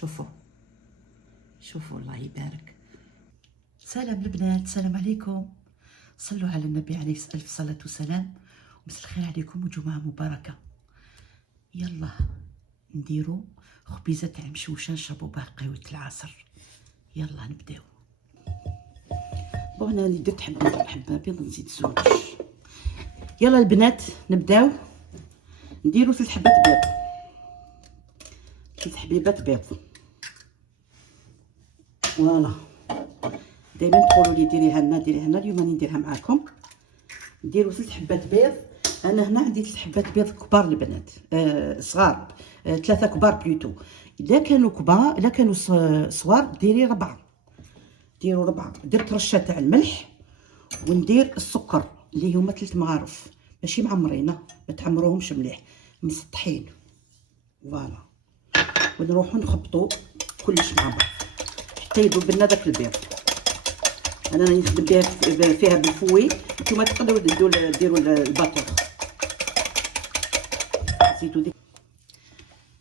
شوفوا شوفوا الله يبارك. سلام البنات، السلام عليكم، صلوا على النبي عليه الف صلاة وسلام، ومساء الخير عليكم وجمعة مباركة. يلا نديرو خبيزة تاع مشوشة نشربو بها قهوة العصر. يلا نبداو. بون انا درت حبة بيض نزيد زوج. يلا البنات نبداو نديرو 3 حبات بيض، 3 حبيبات بيض. فوالا دائما تقولوا لي ديريها لنا ديريها لنا، اليوم راني نديرها معاكم. نديرو 3 حبات بيض. انا هنا عندي 3 حبات بيض كبار البنات، صغار، 3 كبار بلوتو. الا كانوا كبار، الا كانوا صغار ديري 4، ديروا 4. درت رشه تاع الملح وندير السكر اللي هما 3 مغارف، ماشي معمرينه، ما تعمروهمش مليح، مسطحين. فوالا ونروحو نخبطو كلش مع بعض حتى يذوب لنا داك البيض. انا راني نخدم فيها بالفوي، نتوما تقدروا ديروا الباطور. زيدوا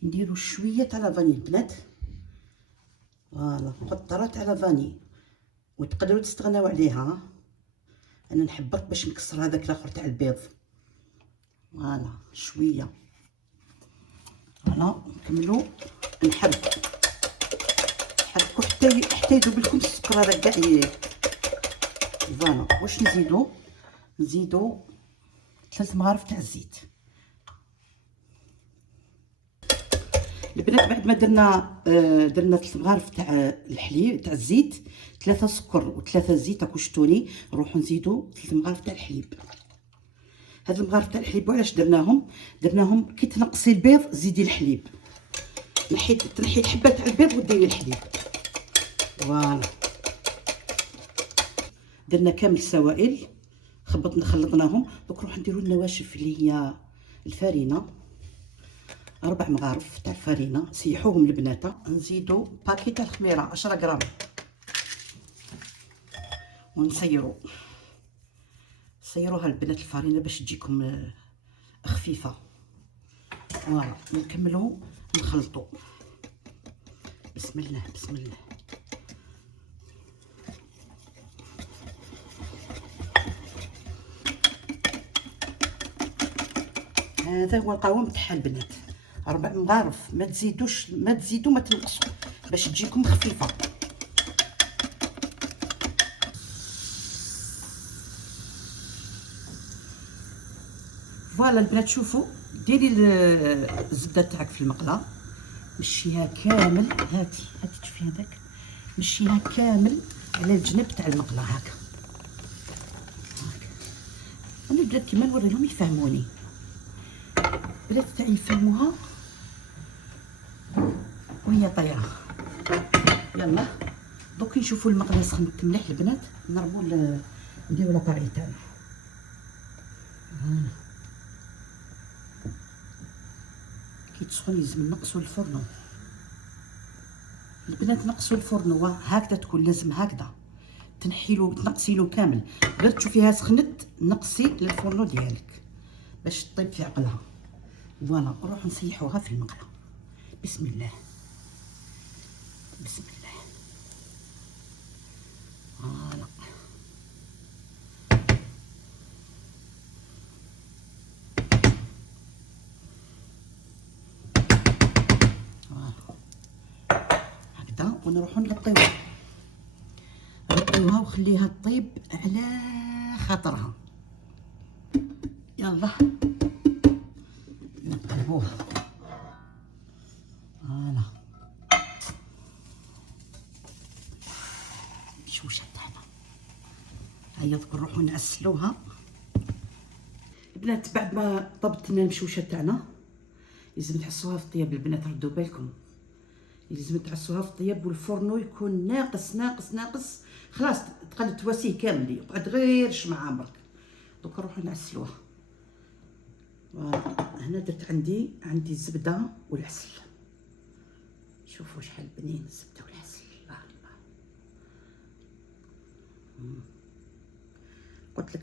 نديروا شويه تاع لافاني البنات. فوالا قطره تاع لافاني، وتقدروا تستغناو عليها. انا نحبط باش نكسر هذاك الاخر تاع البيض. فوالا شويه. فوالا نكملوا نحركوا حتى يذوب لكم السكر هذا كاع. فوالا واش نزيدو 3 مغارف تاع الزيت. البنات بعد ما درنا 3 مغارف تاع الحليب تاع الزيت، 3 سكر و3 زيت راكو شتوني، نروحو نزيدو 3 مغارف تاع الحليب. هاد المغارف تاع الحليب وعلاش درناهم كي تنقصي البيض زيدي الحليب، تنحي الحبه تاع البيض وديري الحليب. فوالا درنا كامل السوائل، خلطناهم. دوك نروح نديرو النواشف اللي هي الفرينه، 4 مغارف تاع الفرينه، سيحوهم البنات. نزيدو باكي تاع الخميره 10 غرام سيروها البنات الفرينه باش تجيكم خفيفه. فوالا نكملو نخلطو. بسم الله بسم الله. هذا هو القوام تاعها البنات، 4 مغارف، ما تزيدوا ما تنقصوا باش تجيكم خفيفه. فوالا البنات شوفوا، ديري الزبده تاعك في المقله، مشيها كامل. هاتي تشوفي هذاك، مشيها كامل على الجنب تاع المقله هكا. انا البنات كيما نوري لهم يفهموني، البنات تاعي يفهموها وهي طايره. يلا دوك نشوفوا المقله سخنت مليح البنات، نضربوا نديروا لاباري تاعنا. كي تسخن لازم نقصوا الفرن البنات، نقصوا الفرن هكذا تكون، لازم هكذا تنقصيلو كامل. غير تشوفيها سخنت نقصي للفرن ديالك باش طيب في عقلها. فوالا نروحو نسيحوها في المقله. بسم الله بسم الله. فوالا هكذا، ونروحو نغطيوها وخليها طيب على خاطرها. يلا نقلبوها. فوالا المشوشه تاعنا هيا دوك نروحو نعسلوها البنات. بعد ما طبت لنا المشوشه تاعنا لازم تحسوها في الطياب البنات، ردوا بالكم، لازم تعسوها في الطياب والفرنو يكون ناقص خلاص، تقعد تواسيه كامل، يقعد غير شمع عمرك. دوك نروحو نعسلوها. هنا درت عندي الزبده والعسل، شوفوا شحال بنين الزبده والعسل. الله قلت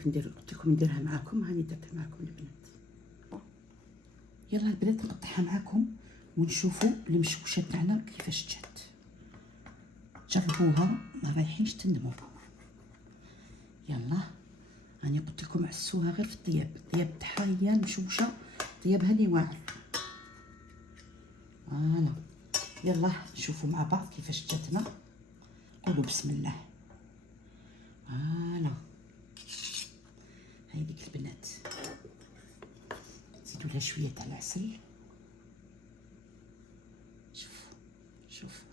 لكم نديرها معاكم، هاني درتها معاكم البنات. يلا البنات نقطعها معاكم ونشوفوا المشوشه تاعنا كيفاش جات. جربوها ما رايحينش تندموا. يلا راني قلت لكم عسوها غير في الطياب تاعها هي المشوشه، طيابها اللي واعر. فوالا يلا نشوفوا مع بعض كيفاش جاتنا. قولوا بسم الله. فوالا هاي ديك البنات، نزيدوا لها شويه تاع العسل. شوفوا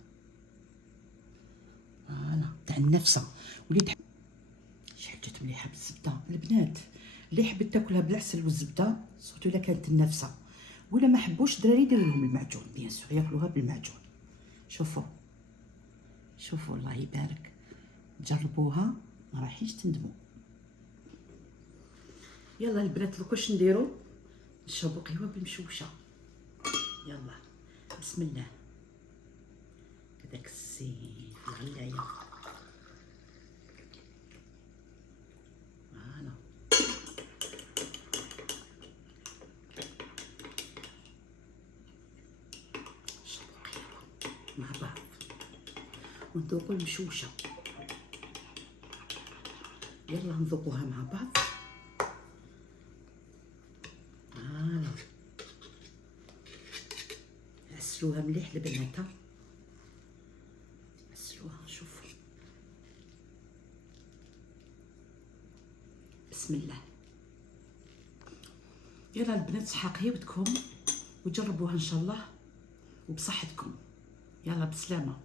فوالا تاع النفسه. وليد شي حاجه مليحه بالزبده البنات، اللي حبت تاكلها بالعسل والزبده سورتو الا كانت النفسه، ولا ما حبوش الدراري يديروا لهم المعجون بيان سور ياكلوها بالمعجون. شوفوا الله يبارك، جربوها ما رايحينش تندموا. يلا البنات دوك واش نديرو؟ نشربوا قهوه بالمشوشه. يلا بسم الله. هذاك الزين في الغلايه. فوالا نشربوا قهوه مع بعض ونذوقوا المشوشه. يلا نذوقوها مع بعض. فوالا عسلوها مليح البنات، عسلوها. شوفوا بسم الله. يلا البنات صحة قهيوتكم وجربوها ان شاء الله وبصحتكم. يلا بسلامه.